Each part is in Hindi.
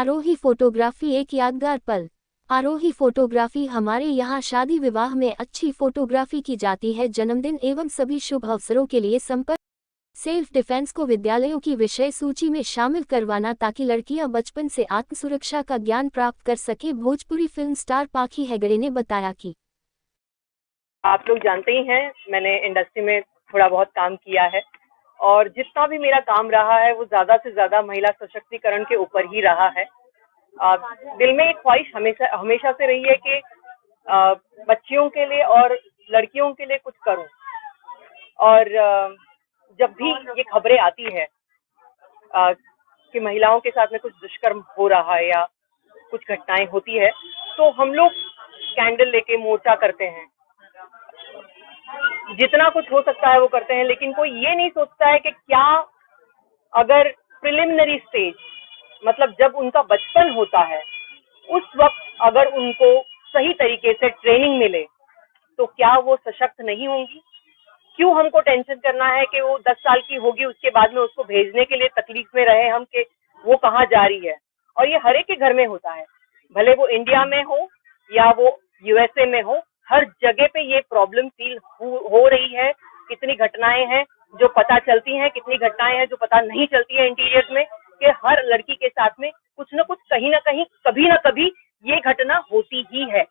आरोही फोटोग्राफी एक यादगार पल। आरोही फोटोग्राफी हमारे यहाँ शादी विवाह में अच्छी फोटोग्राफी की जाती है। जन्मदिन एवं सभी शुभ अवसरों के लिए संपर्क। सेल्फ डिफेंस को विद्यालयों की विषय सूची में शामिल करवाना ताकि लड़कियां बचपन से आत्मसुरक्षा का ज्ञान प्राप्त कर सके। भोजपुरी फिल्म स्टार पाखी हेगड़े ने बताया कि आप लोग जानते ही हैं, मैंने इंडस्ट्री में थोड़ा बहुत काम किया है और जितना भी मेरा काम रहा है वो ज़्यादा से ज़्यादा महिला सशक्तिकरण के ऊपर ही रहा है। दिल में एक ख्वाहिश हमेशा से रही है कि बच्चियों के लिए और लड़कियों के लिए कुछ करूं। और जब भी ये खबरें आती है कि महिलाओं के साथ में कुछ दुष्कर्म हो रहा है या कुछ घटनाएं होती है, तो हम लोग कैंडल लेके मोर्चा करते हैं, जितना कुछ हो सकता है वो करते हैं। लेकिन कोई ये नहीं सोचता है कि क्या अगर प्रिलिमिनरी स्टेज, मतलब जब उनका बचपन होता है, उस वक्त अगर उनको सही तरीके से ट्रेनिंग मिले तो क्या वो सशक्त नहीं होंगी। क्यों हमको टेंशन करना है कि वो 10 साल की होगी, उसके बाद में उसको भेजने के लिए तकलीफ में रहे हम कि वो कहाँ जा रही है। और ये हर एक के घर में होता है, भले वो इंडिया में हो या वो यूएसए में हो, हर जगह पे ये प्रॉब्लम फील हो रही है। कितनी घटनाएं हैं जो पता चलती हैं, कितनी घटनाएं हैं जो पता नहीं चलती है इंटीरियर में, कि हर लड़की के साथ में कुछ न कुछ, कहीं ना कहीं, कभी ना कभी ये घटना होती ही है।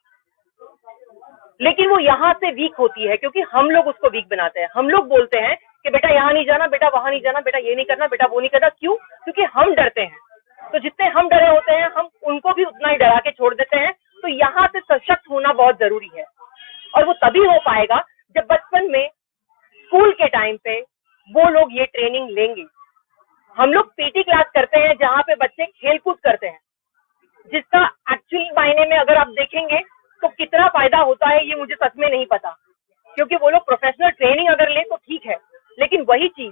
लेकिन वो यहाँ से वीक होती है क्योंकि हम लोग उसको वीक बनाते हैं। हम लोग बोलते हैं कि बेटा यहाँ नहीं जाना, बेटा वहां नहीं जाना, बेटा ये नहीं करना, बेटा वो नहीं करना। क्यों? क्योंकि हम डरते हैं। तो जितने हम डरे होते हैं, हम उनको भी उतना ही डरा के छोड़ देते हैं। तो यहाँ से सशक्त होना बहुत जरूरी है और वो तभी हो पाएगा जब बचपन में, स्कूल के टाइम पे वो लोग ये ट्रेनिंग लेंगे। हम लोग पीटी क्लास करते हैं जहाँ पे बच्चे खेल कूद करते हैं, जिसका एक्चुअली मायने में अगर आप देखेंगे तो कितना फायदा होता है ये मुझे सच में नहीं पता। क्योंकि वो लोग प्रोफेशनल ट्रेनिंग अगर ले तो ठीक है, लेकिन वही चीज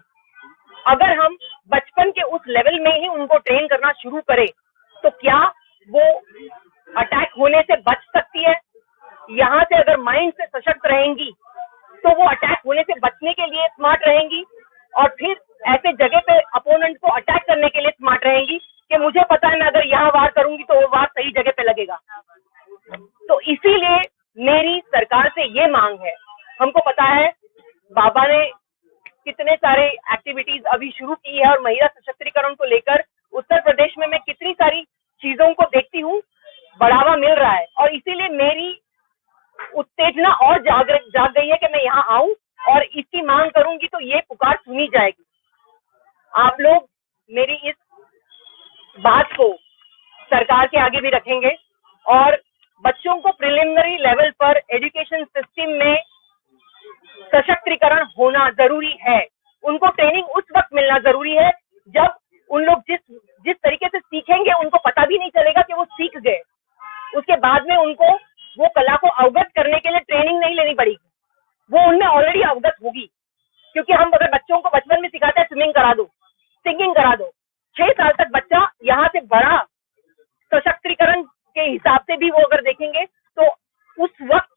अगर हम बचपन के उस लेवल में ही उनको ट्रेन करना शुरू करें तो क्या वो अटैक होने से बच सकती है। यहाँ से अगर माइंड से सशक्त रहेंगी तो वो अटैक होने से बचने के लिए स्मार्ट रहेंगी और फिर ऐसे जगह पे अपोनेंट को अटैक करने के लिए स्मार्ट रहेंगी कि मुझे पता है मैं अगर यहाँ वार करूंगी तो वो वार सही जगह पे लगेगा। तो इसीलिए मेरी सरकार से ये मांग है। हमको पता है बाबा ने कितने सारे एक्टिविटीज अभी शुरू की है और महिला सशक्तिकरण को लेकर उत्तर प्रदेश में मैं कितनी सारी चीजों को देखती हूँ, बढ़ावा मिल रहा है। और इसीलिए मेरी उत्तेजना और जाग गई है कि मैं यहाँ आऊं और इसकी मांग करूंगी तो ये पुकार सुनी जाएगी। आप लोग मेरी इस बात को सरकार के आगे भी रखेंगे और बच्चों को प्रिलिमिनरी लेवल पर एजुकेशन सिस्टम में सशक्तिकरण होना जरूरी है। उनको ट्रेनिंग उस वक्त मिलना जरूरी है जब उन लोग जिस तरीके से सीखेंगे उनको पता भी नहीं चलेगा कि वो सीख गए। उसके बाद में उनको वो कला को अवगत करने के लिए ट्रेनिंग नहीं लेनी पड़ेगी, वो उनमें ऑलरेडी अवगत होगी। क्योंकि हम अगर बच्चों को बचपन में सिखाते हैं स्विमिंग करा दो, सिंगिंग करा दो, 6 साल तक बच्चा यहाँ से बड़ा सशक्तिकरण के हिसाब से भी वो अगर देखेंगे तो उस वक्त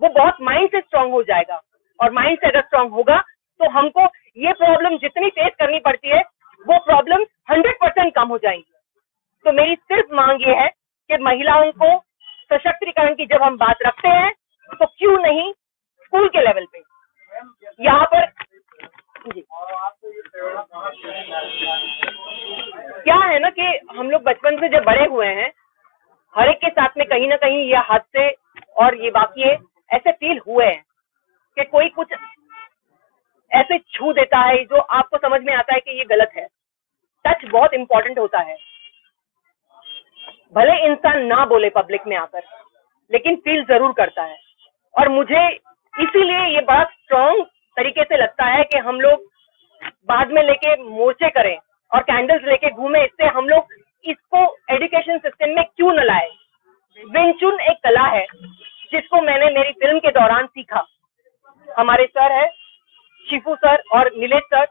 वो बहुत माइंड से स्ट्रांग हो जाएगा। और माइंड से अगर स्ट्रांग होगा तो हमको ये प्रॉब्लम जितनी फेस करनी पड़ती है वो प्रॉब्लम 100% कम हो जाएंगी। तो मेरी सिर्फ मांग ये है कि महिलाओं को सशक्तिकरण की जब हम बात रखते हैं तो क्यों नहीं स्कूल के लेवल पे, यहाँ पर जी क्या है ना कि हम लोग बचपन से जब बड़े हुए हैं, हर एक के साथ में कहीं ना कहीं ये हादसे और ये वाकये ऐसे फील हुए हैं कि कोई कुछ ऐसे छू देता है जो आपको समझ में आता है कि ये गलत है। टच बहुत इंपॉर्टेंट होता है। भले इंसान ना बोले पब्लिक में आकर, लेकिन फील जरूर करता है। और मुझे इसीलिए ये बड़ा स्ट्रॉन्ग तरीके से लगता है कि हम लोग बाद में लेके मोर्चे करें और कैंडल्स लेके घूमे। इससे हम लोग इसको एजुकेशन सिस्टम में क्यों न लाए। विंग चुन एक कला है जिसको मैंने मेरी फिल्म के दौरान सीखा। हमारे सर है शिफू सर और नीलेश सर,